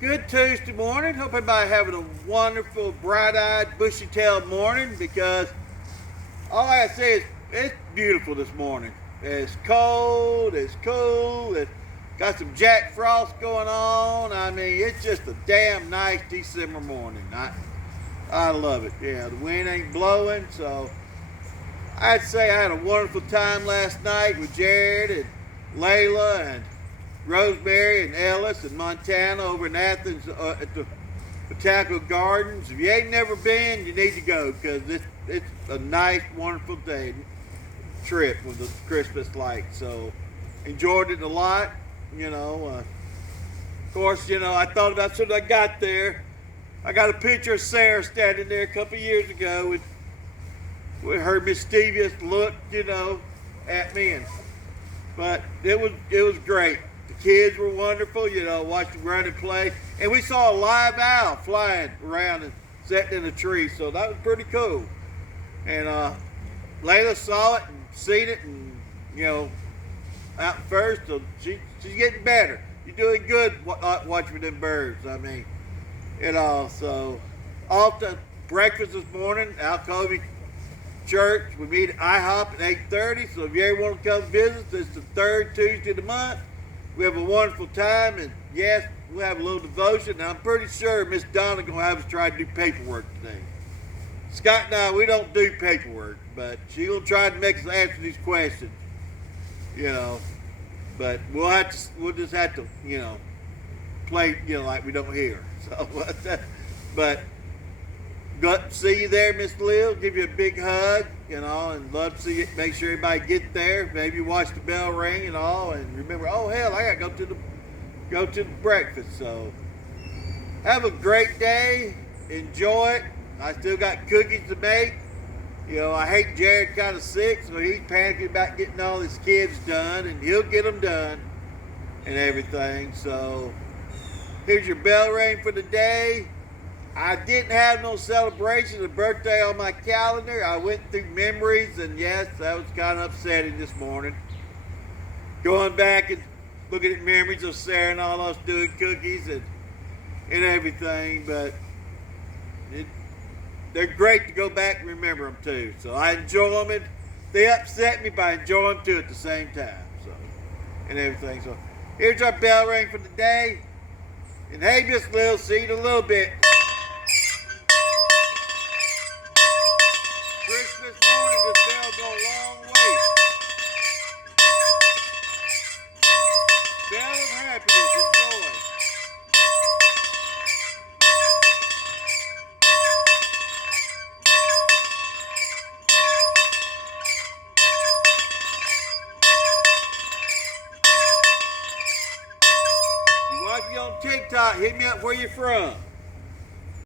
Good Tuesday morning. Hope everybody having a wonderful, bright-eyed, bushy-tailed morning because all I gotta say is it's beautiful this morning. It's cold, it's cool, it's got some Jack Frost going on. I mean, it's just a damn nice December morning. I love it. Yeah, the wind ain't blowing, so I'd say I had a wonderful time last night with Jared and Layla and Rosemary and Ellis and Montana over in Athens at the Botanical Gardens. If you ain't never been, you need to go because it's a nice, wonderful day trip with the Christmas lights. So enjoyed it a lot. Of course, I thought about as soon as I got there. I got a picture of Sarah standing there a couple of years ago with her mischievous look, at me. But it was great. The kids were wonderful, watched them run and play. And we saw a live owl flying around and sitting in a tree, so that was pretty cool. And Layla saw it and seen it and, out first, so she's getting better. You're doing good watching them birds, so off to breakfast this morning, Alcovey Church. We meet at IHOP at 8:30, so if you ever want to come visit, it's the third Tuesday of the month. We have a wonderful time, and yes, we'll have a little devotion. And I'm pretty sure Miss Donna going to have us try to do paperwork today. Scott and I, we don't do paperwork, but she's going to try to make us answer these questions, But we'll just have to, play, like we don't hear. So, but good to see you there, Miss Lil. Give you a big hug, and love to see you. Make sure everybody get there. Maybe watch the bell ring and all, and remember, oh hell, I gotta go to the breakfast. So have a great day. Enjoy it. I still got cookies to make. I hate Jared kind of sick, so he's panicking about getting all his kids done, and he'll get them done and everything. So here's your bell ring for the day. I didn't have no celebration of birthday on my calendar. I went through memories, and yes, that was kind of upsetting this morning. Going back and looking at memories of Sarah and all us doing cookies and everything, but they're great to go back and remember them too. So I enjoy them, and they upset me, but I enjoy them too at the same time. So and everything. So here's our bell ring for the day. And hey, Miss Lil, see you in a little bit. Christmas morning, this bell go a long way. Bell of happiness and joy. You watch me on TikTok, hit me up where you're from.